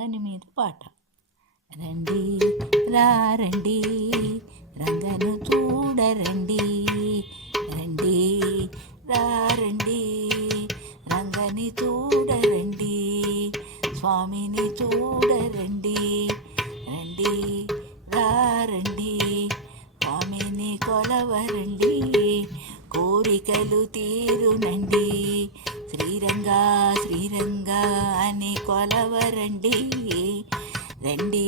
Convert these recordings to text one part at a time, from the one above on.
రంగని మీద పాట. రండి రండి రంగను చూడరండి, రండి రండి రంగని చూడరండి, స్వామిని చూడరండి. రండి రండి స్వామిని కొలవరండి, కోరికలు తీరునండి. శ్రీరంగా శ్రీరంగా అని కొలవరండి. రండి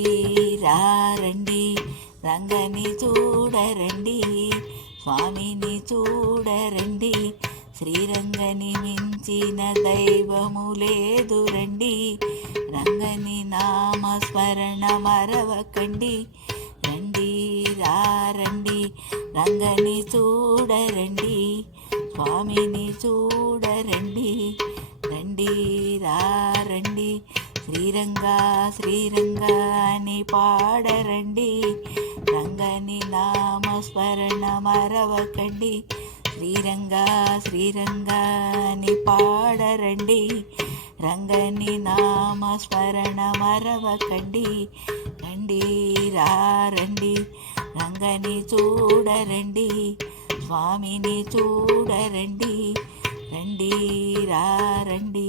రండి రంగని చూడరండి, స్వామిని చూడరండి. శ్రీరంగని మించిన దైవము లేదు రండి, రంగని నామస్మరణ మరవకండి. రండి రండి రంగని చూడరండి, స్వామిని చూడరండి. రండి రండి శ్రీరంగా శ్రీరంగా అని పాడరండి, రంగని నామస్మరణ మరవకండి. శ్రీరంగా శ్రీరంగా అని పాడరండి, రంగని నామస్మరణ మరవకండి. రండి రండి రంగని చూడరండి, స్వామిని చూడరండి. రండి రండి